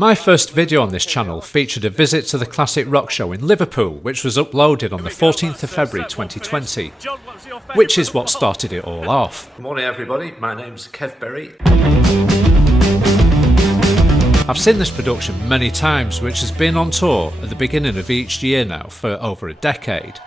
My first video on this channel featured a visit to the Classic Rock Show in Liverpool, which was uploaded on the 14th of February 2020, which is what started it all off. Good morning everybody, my name's Kev Berry. I've seen this production many times, which has been on tour at the beginning of each year now for over a decade.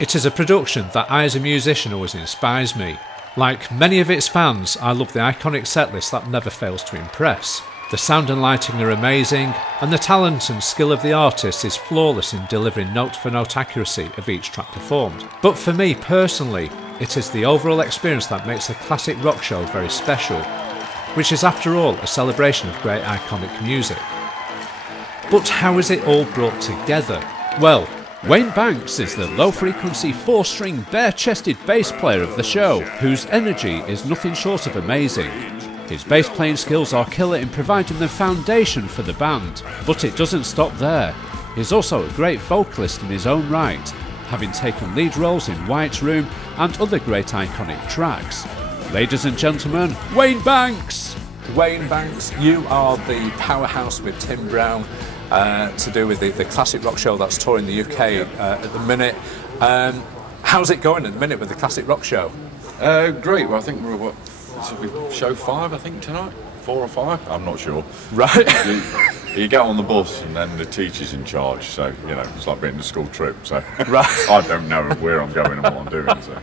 It is a production that I as a musician always inspires me. Like many of its fans, I love the iconic setlist that never fails to impress. The sound and lighting are amazing, and the talent and skill of the artist is flawless in delivering note-for-note accuracy of each track performed. But for me personally, it is the overall experience that makes the Classic Rock Show very special, which is after all a celebration of great iconic music. But how is it all brought together? Well, Wayne Banks is the low-frequency, four-string, bare-chested bass player of the show, whose energy is nothing short of amazing. His bass playing skills are killer in providing the foundation for the band, but it doesn't stop there. He's also a great vocalist in his own right, having taken lead roles in White Room and other great iconic tracks. Ladies and gentlemen, Wayne Banks! Wayne Banks, you are the powerhouse with Tim Brown to do with the Classic Rock Show that's touring the UK at the minute. How's it going at the minute with the Classic Rock Show? Great, well I think we're what? Show 5 I think tonight? 4 or 5? I'm not sure. Right. You get on the bus and then the teacher's in charge, so you know it's like being a school trip. So right. I don't know where I'm going and what I'm doing. So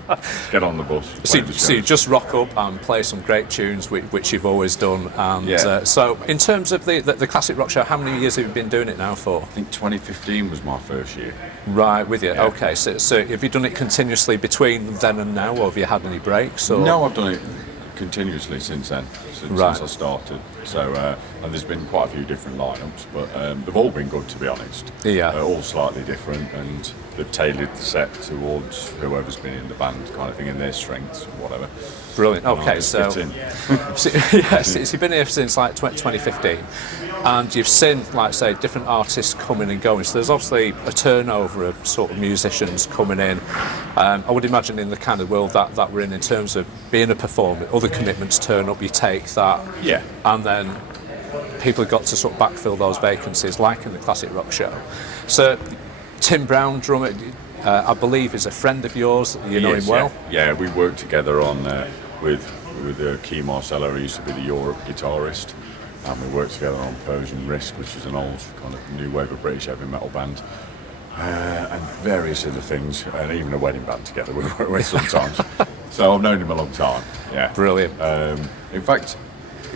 get on the bus. So you just rock up and play some great tunes, which you've always done. And yeah. So in terms of the Classic Rock Show, how many years have you been doing it now for? I think 2015 was my first year. Right, with you. Yeah. Okay. So have you done it continuously between then and now, or have you had any breaks? Or? No, I've done it continuously since then, since I started. So and there's been quite a few different lineups, but they've all been good, to be honest. Yeah. They're all slightly different, and they've tailored the set towards whoever's been in the band, kind of thing, in their strengths or whatever. Brilliant. Okay, so yes, you've been here since like 2015, and you've seen, like say, different artists coming and going. So there's obviously a turnover of sort of musicians coming in. I would imagine in the kind of world that we're in terms of being a performer, other commitments turn up, you take that, yeah, and then people have got to sort of backfill those vacancies, like in the Classic Rock Show. So Tim Brown, drummer, I believe is a friend of yours. You know him well. Yeah, we worked together on with Key Marcello, who used to be the Europe guitarist, and we worked together on Persian Risk, which is an old kind of new wave of British heavy metal band, and various other things, and even a wedding band together we work with sometimes. So I've known him a long time. Yeah, brilliant. In fact,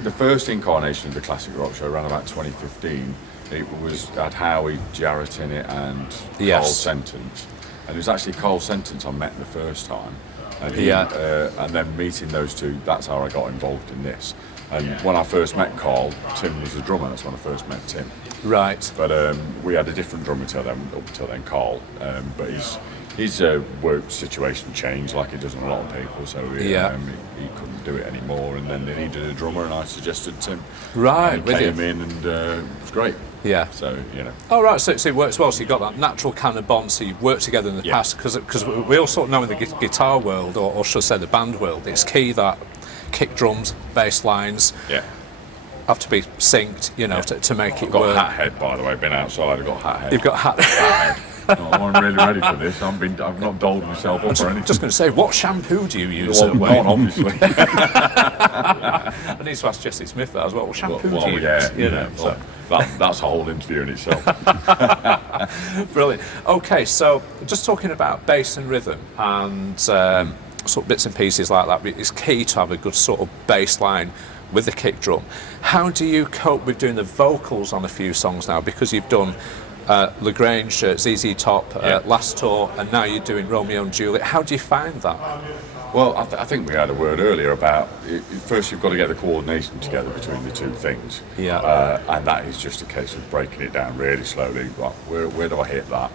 the first incarnation of the Classic Rock Show around about 2015. It had Howie Jarrett in it and Carl Sentence, and it was actually Carl Sentence I met the first time. And and then meeting those two, that's how I got involved in this. And when I first met Carl, Tim was the drummer. That's when I first met Tim. Right. But we had a different drummer up till then, Carl. But his work situation changed, like it does in a lot of people. So he couldn't do it anymore, and then they needed a drummer, and I suggested Tim. Right. And he came in, and it was great. Yeah. So, you know. Oh, right, so it works well. So you've got that natural kind of bond, so you've worked together in the past, because we all sort of know in the guitar world, or should I say the band world, it's key that kick drums, bass lines have to be synced, you know, to make it work. I've got hat head, by the way, been outside, I've got hat head. You've got hat head. I'm really ready for this. I've not doled myself up or anything. Just going to say, what shampoo do you use? Well, not obviously. I need to ask Jesse Smith that as well. What shampoo do you use? You know, so. That's a whole interview in itself. Brilliant. Okay, so just talking about bass and rhythm and sort of bits and pieces like that, it's key to have a good sort of bass line with the kick drum. How do you cope with doing the vocals on a few songs now? Because you've done LaGrange, ZZ Top, last tour, and now you're doing Romeo and Juliet. How do you find that? Well, I think we had a word earlier about first you've got to get the coordination together between the two things. Yeah. And that is just a case of breaking it down really slowly. Like, where do I hit that?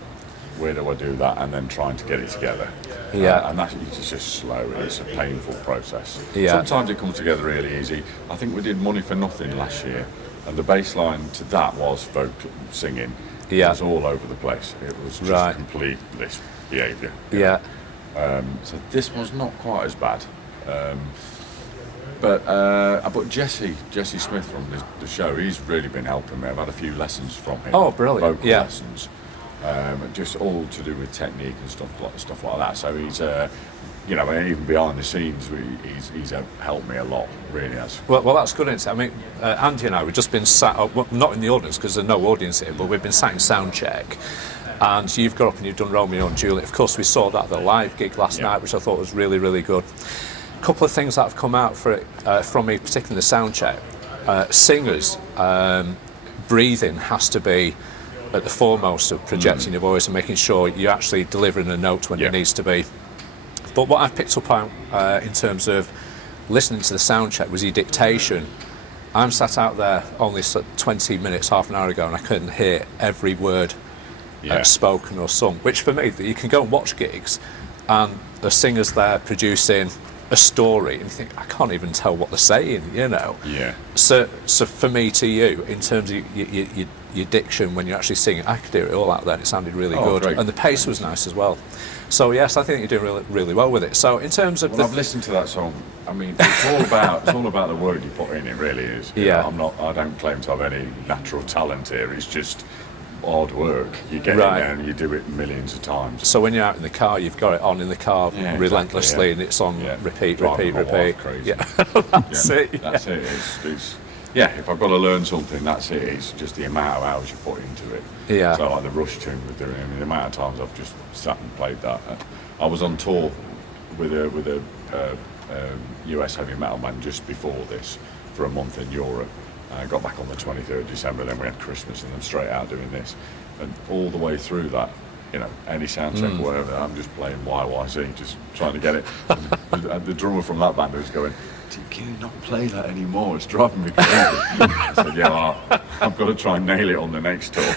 Where do I do that? And then trying to get it together. Yeah. And that's just slow. It's a painful process. Yeah. Sometimes it comes together really easy. I think we did Money for Nothing last year, and the bass line to that was vocal singing. Yeah. It was all over the place. It was just complete behaviour. Yeah. So this was not quite as bad. But Jesse Smith from the show, he's really been helping me. I've had a few lessons from him. Oh, brilliant! Vocal lessons, just all to do with technique and stuff like that. So he's, and even behind the scenes, he's helped me a lot. Really has. Well, that's good. Isn't it? I mean, Andy and I, we've just been sat, not in the audience because there's no audience here, but we've been sat in sound check. And you've got up and you've done Romeo and Juliet. Of course, we saw that at the live gig last night, which I thought was really, really good. A couple of things that have come out for it, from me, particularly the sound check. Singers, breathing has to be at the foremost of projecting your voice and making sure you're actually delivering a note when it needs to be. But what I've picked up on in terms of listening to the sound check was your dictation. I'm sat out there only 20 minutes, half an hour ago, and I couldn't hear every word spoken or sung, which for me, you can go and watch gigs and the singers there producing a story and you think, I can't even tell what they're saying, so for me to you, in terms of your diction when you're actually singing, I could hear it all out there and it sounded really good. Great. And the pace was nice as well. So yes, I think you're doing really, really well with it. So in terms of I've listened to that song. I mean, it's all about the word you put in. It really is. I don't claim to have any natural talent here. It's just hard work. You get in there and you do it millions of times. So when you're out in the car, you've got it on in the car relentlessly, and it's on repeat. Crazy. That's it. That's it. It's if I've got to learn something, that's it. It's just the amount of hours you put into it. Yeah. So like the Rush tune we're doing, I mean, the amount of times I've just sat and played that. I was on tour with a US heavy metal band just before this for a month in Europe. I got back on the 23rd of December, then we had Christmas, and then straight out doing this. And all the way through that, any sound check or whatever, I'm just playing YYZ, just trying to get it. And the drummer from that band was going, can you not play that anymore? It's driving me crazy. I said, I've got to try and nail it on the next tour.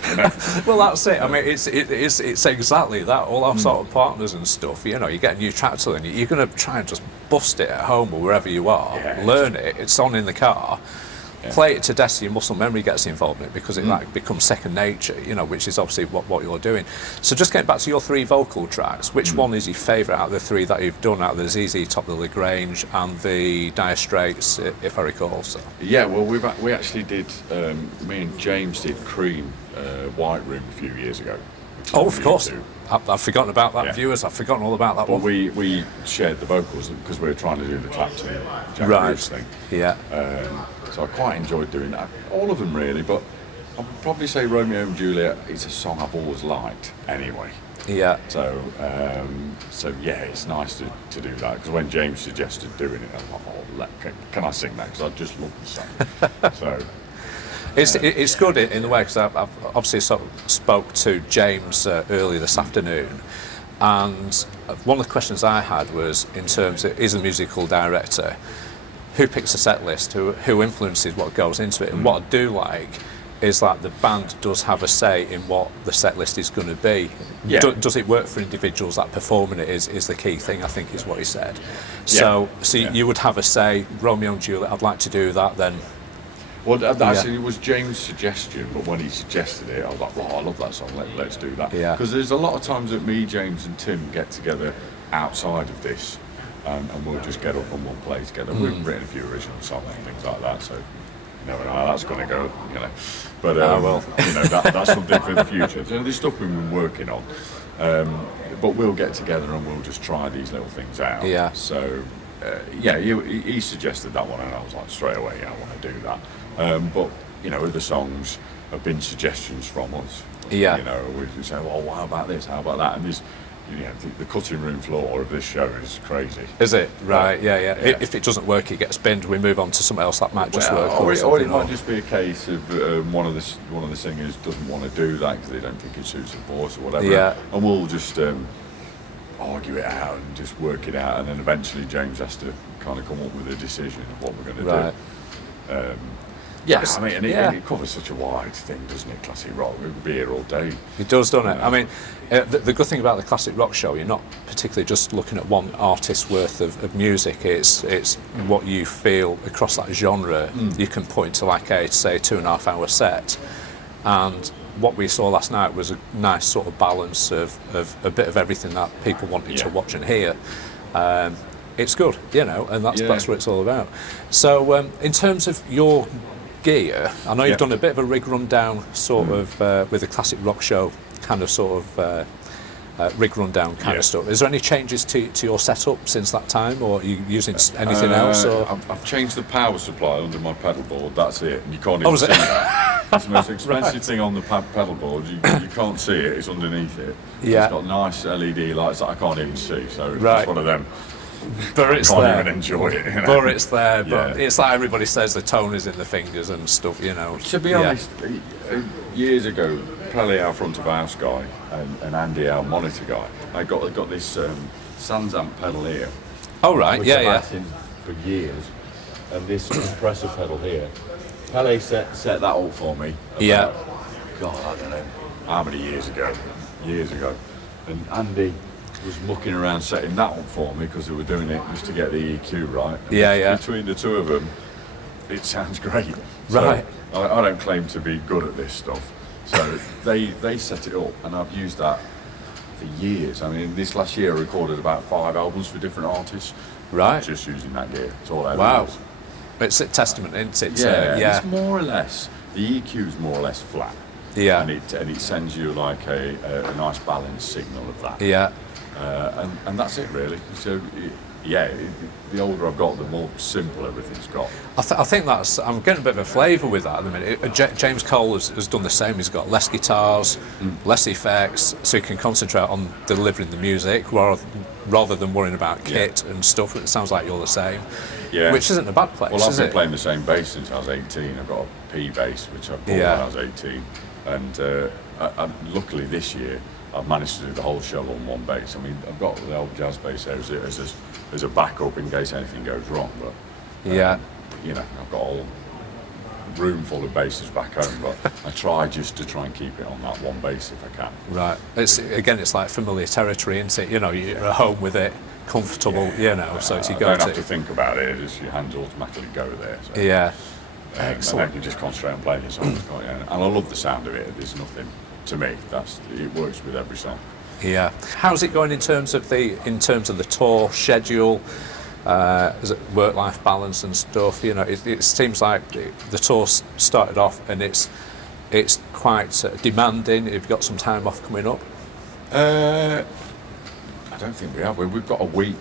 Well, that's it. I mean, it's exactly that. All our sort of partners and stuff, you get a new track to learn, you're going to try and just bust it at home or wherever you are, learn it, it's on in the car. Play it to death so your muscle memory gets involved in it because it becomes second nature, which is obviously what you're doing. So just getting back to your 3 vocal tracks, which one is your favourite out of the 3 that you've done out of the ZZ Top of the Lagrange and the Dire Straits, if I recall? So. Yeah, well, we actually did, me and James did Cream White Room a few years ago. Oh, of course. I've forgotten about that, viewers. I've forgotten all about that one. We shared the vocals because we were trying to do the Clapton Jack Bruce thing. Yeah. So I quite enjoyed doing that. All of them really, but I'd probably say Romeo and Juliet is a song I've always liked anyway. Yeah. So it's nice to do that because when James suggested doing it, I'm like, can I sing that? Because I just love the song. So. It's good in the way because I've obviously sort of spoke to James earlier this afternoon, and one of the questions I had was in terms of is a musical director, who picks a set list, who influences what goes into it, and what I do like is that the band does have a say in what the set list is going to be. Yeah. Does it work for individuals? That performing it is the key thing, I think, is what he said. So you would have a say, Romeo and Juliet, I'd like to do that, then. Well, actually, it was James' suggestion, but when he suggested it, I was like, I love that song, let's do that. Because there's a lot of times that me, James and Tim get together outside of this, and we'll just get up and we'll play together. We've written a few original songs and things like that, so you never know how that's going to go, But, that's something for the future. So there's stuff we've been working on, but we'll get together and we'll just try these little things out. Yeah. So, he suggested that one, and I was like, straight away, I want to do that. But other songs have been suggestions from us. Yeah. We say, well, how about this? How about that? And this, the cutting room floor of this show is crazy. Is it? Right. Yeah. If it doesn't work, it gets binned. We move on to something else that might just work. Or it might just be a case of one of the singers doesn't want to do that because they don't think it suits their voice or whatever. Yeah. And we'll just argue it out and just work it out, and then eventually James has to kind of come up with a decision of what we're going to do. Yes, I mean, and it covers such a wide thing, doesn't it? Classic rock. We could be here all day. It does, doesn't it? I mean, the good thing about the Classic Rock Show, you're not particularly just looking at one artist's worth of music. It's what you feel across that genre. You can point to like a, say, 2.5 hour set, and what we saw last night was a nice sort of balance of a bit of everything that people wanted to watch and hear. it's good, you know, and that's what it's all about. So in terms of your gear, I know you've done a bit of a rig rundown sort of with the Classic Rock Show kind of sort of rig rundown kind of stuff. Is there any changes to your setup since that time, or are you using anything else? Or? I've changed the power supply under my pedal board, that's it, and you can't even see that. It's the most expensive thing on the pedal board. You can't see it, it's underneath it. Yeah. It's got nice LED lights that I can't even see, so it's one of them. But it's can't there. even enjoy it. You know? But it's there. But it's like everybody says the tone is in the fingers and stuff, you know. To be honest, years ago, Pelly, our front of house guy, and Andy, our monitor guy, I got this Sansamp pedal here. Oh right, which I've had in for years, and this compressor pedal here. Pelly set that up for me. About, God, I don't know how many years ago. And Andy was mucking around setting that up for me because they were doing it just to get the EQ right. And between the two of them, it sounds great. Right. So I don't claim to be good at this stuff. So they set it up, and I've used that for years. I mean, this last year I recorded about 5 albums for different artists. Right. Just using that gear. It's all out. Wow. It's a testament, isn't it? It's more or less, the EQ is more or less flat. Yeah. And it sends you like a nice balanced signal of that. Yeah. And that's it really. So the older I've got, the more simple everything's got. I think that's, I'm getting a bit of a flavour with that at the minute. James Cole has done the same. He's got less guitars, less effects, so he can concentrate on delivering the music rather than worrying about kit and stuff. It sounds like you're the same, which isn't a bad place. Well, I've been playing the same bass since I was 18. I've got a P bass, which I bought when I was 18, and luckily this year I've managed to do the whole show on one bass. I mean, I've got the old jazz bass there as a backup in case anything goes wrong, but you know, I've got a whole room full of basses back home, but I try and keep it on that one bass if I can. Right. It's like familiar territory, isn't it? You know, you're at home with it, comfortable, you know, so it's your go-to. You don't have to think about it, just your hands automatically go there. So. Excellent. And then you just concentrate on playing your songs. And I love the sound of it. There's nothing, to me, it works with every song. Yeah. How's it going in terms of the tour schedule, work-life balance and stuff? You know, it seems like the tour started off and it's quite demanding. Have you got some time off coming up? I don't think we have. We've got a week,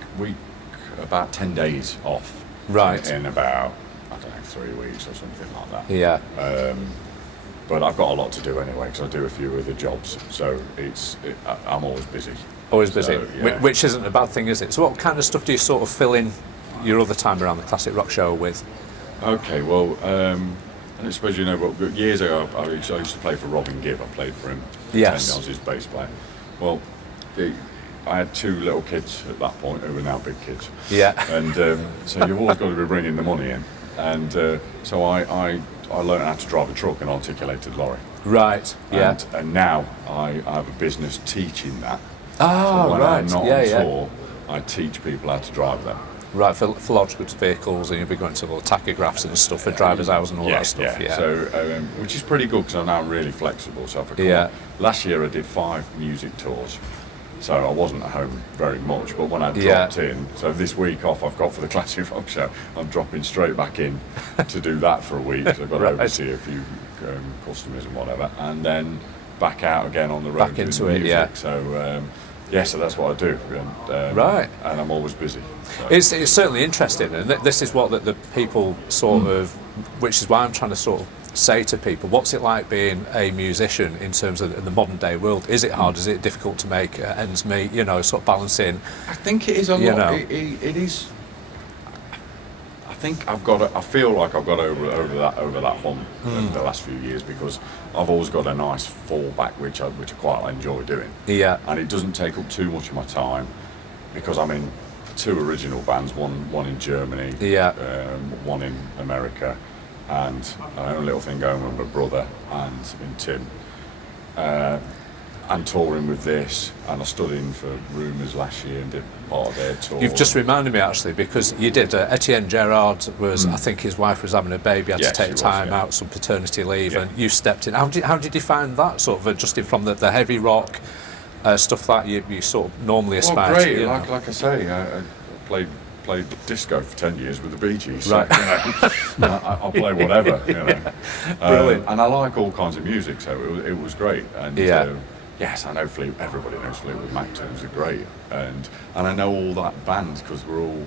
about 10 days off. Right. In about, I don't know, 3 weeks or something like that. Yeah. But I've got a lot to do anyway because I do a few other jobs, so I'm always busy. Always busy, so, which isn't a bad thing, is it? So what kind of stuff do you sort of fill in your other time around the Classic Rock Show with? Okay, well, I don't suppose you know, but years ago I used to play for Robin Gibb. I played for him. Yes. I was his bass player. Well, I had 2 little kids at that point who were now big kids. Yeah. And so you've always got to be bringing the money in. And so I learned how to drive a truck, an articulated lorry. Right. Yeah. And now I have a business teaching that. Oh, so when right. I'm not on tour, I teach people how to drive them. Right, for large goods vehicles, and you'll be going to all the tachographs and stuff for drivers' hours and all that stuff. Yeah. So, which is pretty good because I'm now really flexible. So last year I did 5 music tours. So I wasn't at home very much, but when I dropped in, so this week off I've got for the Classic Rock Show, I'm dropping straight back in to do that for a week. So I've got to oversee a few customers and whatever, and then back out again on the road. Back into it, yeah. So so that's what I do. And, right. And I'm always busy. So. It's certainly interesting, and this is what the people sort of, which is why I'm trying to sort of say to people, what's it like being a musician in terms of the modern day world? Is it hard? Is it difficult to make ends meet? You know, sort of balancing. I think it is a lot. It is. I think I feel like I've got over that hump in the last few years because I've always got a nice fallback, which I quite enjoy doing. Yeah. And it doesn't take up too much of my time because I'm in 2 original bands, one in Germany, one in America. And I own a little thing going with my brother and Tim. I'm touring with this, and I stood in for Rumours last year and did part of their tour. You've just reminded me actually, because you did. Etienne Gerard was, I think his wife was having a baby, had to take time out, some paternity leave, and you stepped in. How did you find that, sort of adjusting from the heavy rock stuff that you sort of normally aspire to? Great, like I say, I played played disco for 10 years with the Bee Gees. Right. So, I'll play whatever. Brilliant. And I like all kinds of music, so it was great. And yes, I know everybody knows Fleetwood Mac tunes are great, and I know all that bands because they're all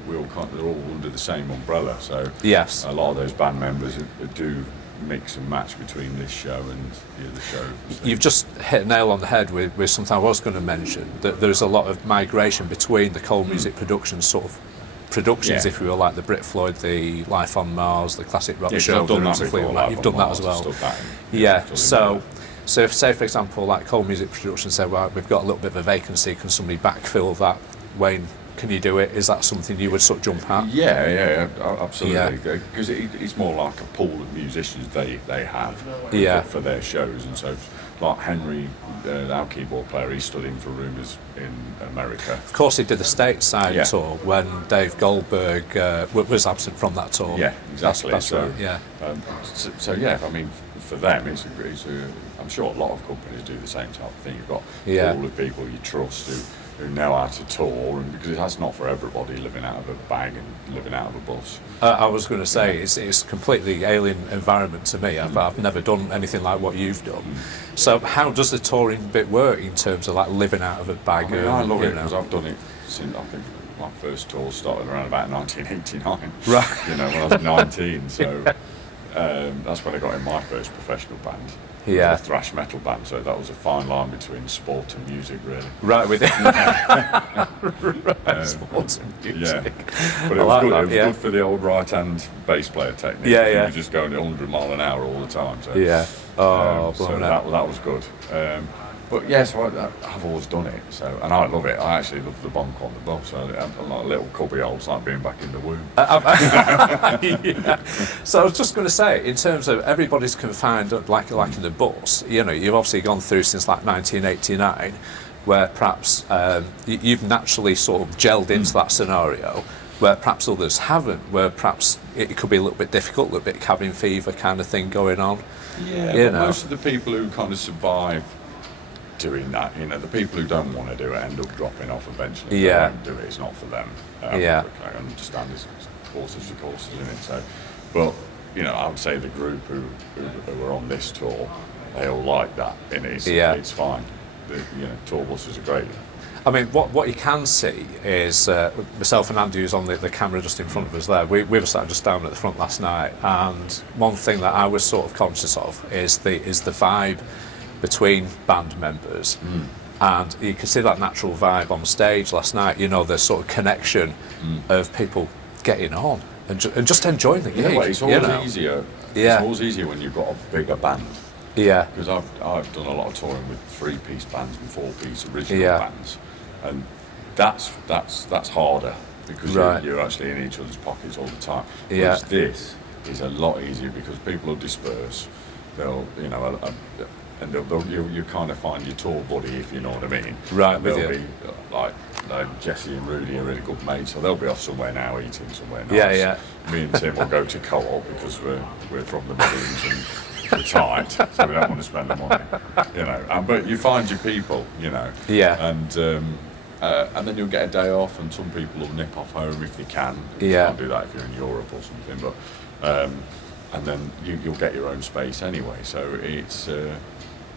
under the same umbrella. So yes, a lot of those band members do mix and match between this show and the other show. You've just hit a nail on the head with something I was going to mention, that there's a lot of migration between the Cold Music productions, sort of productions, if you will, like the Brit Floyd, the Life on Mars, the Classic Rock Show. I've done that before. You've done that as well. So if, say, for example, like Cold Music production said, well, we've got a little bit of a vacancy, can somebody backfill that? Wayne, can you do it? Is that something you would sort of jump at? Yeah, absolutely. Because it's more like a pool of musicians they have for their shows. And so, like Henry, our keyboard player, he stood in for Rumours in America. Of course, he did the stateside tour when Dave Goldberg was absent from that tour. Yeah, exactly. That's right, yeah. So yeah, I mean, for them, it's I'm sure a lot of companies do the same type of thing. You've got a pool of people you trust who know how to tour, and because that's not for everybody, living out of a bag and living out of a bus. I was going to say, it's completely alien environment to me. I've never done anything like what you've done. So how does the touring bit work in terms of like living out of a bag? I love it because I've done it since, I think my first tour started around about 1989. Right. When I was 19, so that's when I got in my first professional band. Yeah. A thrash metal band, so that was a fine line between sport and music, really. Right, with it. Sport and music. Yeah. But it was good. It was good for the old right-hand bass player technique. Yeah. You were just going at 100 mile an hour all the time. So, so that was good. But yes, I've always done it, and I love it. I actually love the bonk on the bus. So I'm like a little cubby old, it's like being back in the womb. So I was just going to say, in terms of everybody's confined, like in the bus, you've obviously gone through since like 1989, where perhaps you've naturally sort of gelled into that scenario, where perhaps others haven't, where perhaps it could be a little bit difficult, a little bit cabin fever kind of thing going on. Yeah, but most of the people who kind of survive doing that, the people who don't want to do it end up dropping off eventually. They won't do it, it's not for them. I understand it's courses for courses, isn't it? So, but I would say the group who were on this tour, they all like that, and it's fine. Tour buses are great. I mean, what you can see is myself and Andy, who's on the camera just in front of us there, we were sat just down at the front last night, and one thing that I was sort of conscious of is the vibe between band members, and you can see that natural vibe on stage last night. The sort of connection of people getting on and just enjoying the gig. Yeah, but it's always easier. It's always easier when you've got a bigger band. Yeah. Because I've done a lot of touring with 3-piece bands and 4-piece original bands, and that's harder because you're actually in each other's pockets all the time. Yeah. Whereas this is a lot easier because people will disperse. They'll and you kind of find your tour buddy, if you know what I mean. Right, and they'll be like Jesse and Rudy are really good mates, so they'll be off somewhere now, eating somewhere nice. Yeah. Me and Tim will go to Co-op because we're from the Midlands and we're tight, so we don't want to spend the money, but you find your people, Yeah. And then you'll get a day off, and some people will nip off home if they can. You can't do that if you're in Europe or something, but and then you'll get your own space anyway. So it's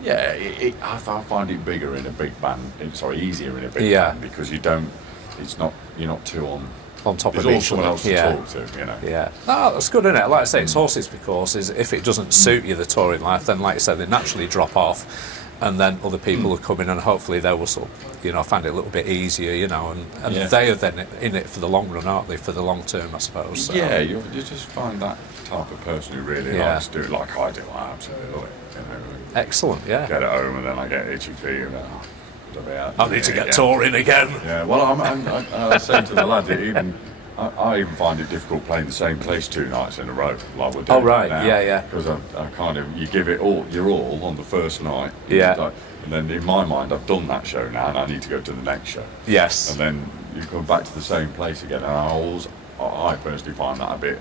I find it bigger in a big band. Easier in a big band because you're not too on top of each other. Else to talk to, Yeah. No, that's good, isn't it? Like I say, it's horses for courses. If it doesn't suit you, the touring life, then like you said, they naturally drop off, and then other people will come in, and hopefully they will sort of, find it a little bit easier, and they are then in it for the long run, aren't they? For the long term, I suppose. So. Yeah, you just find that type of person who really likes to do it like I do. I absolutely love it. Excellent, yeah. Get it home and then I get itchy feet and I need to get touring again. Yeah, well, I was saying to the lad, I even find it difficult playing the same place 2 nights in a row, like we're doing now. Yeah. Because I kind of, you give it your all on the first night. Yeah. And then in my mind, I've done that show now and I need to go to the next show. Yes. And then you come back to the same place again, and I personally find that a bit,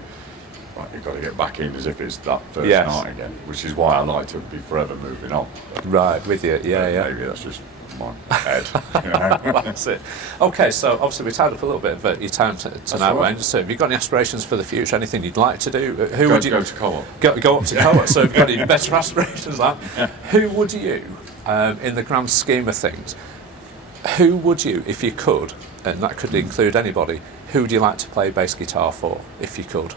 right, you've got to get back in as if it's that first night again, which is why I like to be forever moving on. Right, with you, yeah. Maybe that's just my head. You know? That's it. Okay, so obviously we tied up a little bit of your time tonight, Wayne. So have you got any aspirations for the future? Anything you'd like to do? Who would you go to co-op? Go up to co-op. So have you got any better aspirations? Who would you, in the grand scheme of things, who would you, if you could, and that could include anybody, who would you like to play bass guitar for, if you could?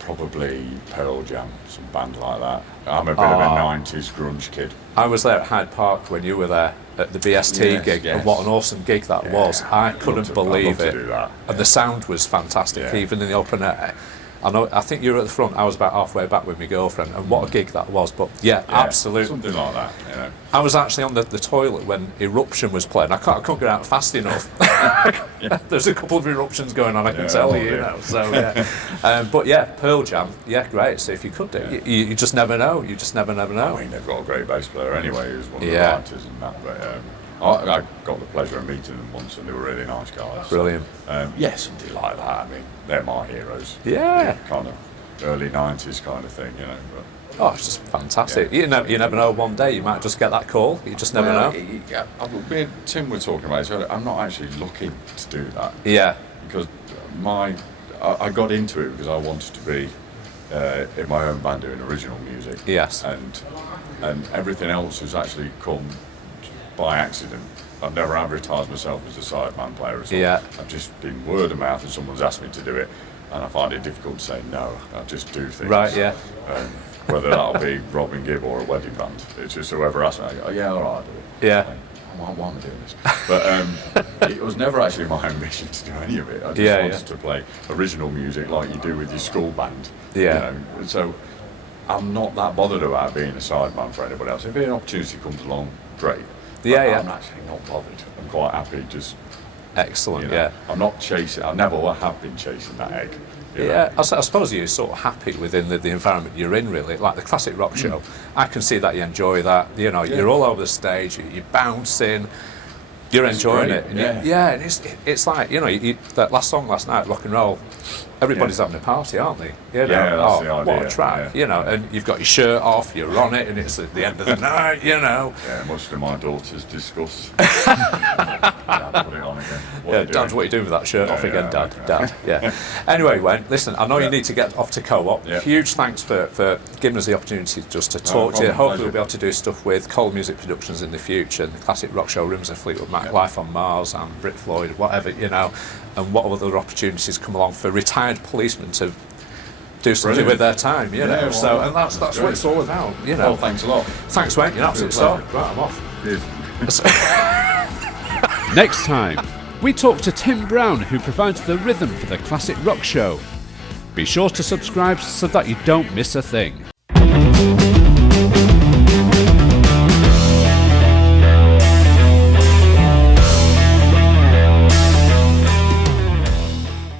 Probably Pearl Jam, some band like that. I'm a bit of a 90s grunge kid. I was there at Hyde Park when you were there at the BST gig, and what an awesome gig that was. I couldn't believe it. And the sound was fantastic, even in the open air. I think you were at the front, I was about halfway back with my girlfriend, and what a gig that was. But absolutely. Something like that, you know. I was actually on the toilet when Eruption was playing. I couldn't get out fast enough. There's a couple of eruptions going on, I can tell you, you know. So, but yeah, Pearl Jam, great. So if you could do it, you just never know. You just never know. I mean, they've got a great bass player anyway, who's one of the writers and that. But I got the pleasure of meeting them once, and they were really nice guys. Brilliant. So, something like that. I mean, they're my heroes. Yeah. Kind of early 90s kind of thing, you know. But, it's just fantastic. You never know. One day you might just get that call. You just never know. Me and Tim were talking about it. So I'm not actually looking to do that. Yeah. Because I got into it because I wanted to be in my own band doing original music. Yes. And everything else has actually come by accident. I've never advertised myself as a sideman player at all. Yeah. I've just been word of mouth, and someone's asked me to do it, and I find it difficult to say no. I just do things. Right. Yeah. Whether that'll be Robin Gibb or a wedding band, it's just whoever asks me, I go, yeah, all right, I'll do it. Yeah. Why am I doing this? But it was never actually my ambition to do any of it. I just wanted to play original music like you do with your school band. Yeah. You know? So I'm not that bothered about being a sideman for anybody else. If an opportunity comes along, great. I'm actually not bothered. I'm quite happy just... Excellent, you know, I'm not chasing... I never have been chasing that egg. I suppose you're sort of happy within the environment you're in, really. Like the Classic Rock Show, I can see that you enjoy that. You know, you're all over the stage, you're bouncing, you're enjoying it. And and it's like, you know, that last song last night, Rock and Roll, everybody's having a party, aren't they? You know, that's the idea. What a track, you know, and you've got your shirt off, you're on it, and it's at the end of the night, you know. Yeah, much to my daughter's disgust. Dad, put it on again. Dad, what are you doing with that shirt off again, Dad? Yeah. Anyway, Wayne, listen, I know you need to get off to co-op. Huge thanks for giving us the opportunity just to talk to you. Hopefully we'll be able to do stuff with Cold Music Productions in the future, and the Classic Rock Show, Rooms of Fleetwood Mac, Life on Mars, and Brit Floyd, whatever, you know, and what other opportunities come along for retired policemen to do something with their time, you know. So, and that's what it's all about, you know. Well, thanks a lot. Thanks, Wayne. You're an absolute star. Right, I'm off. Next time, we talk to Tim Brown, who provides the rhythm for the Classic Rock Show. Be sure to subscribe so that you don't miss a thing.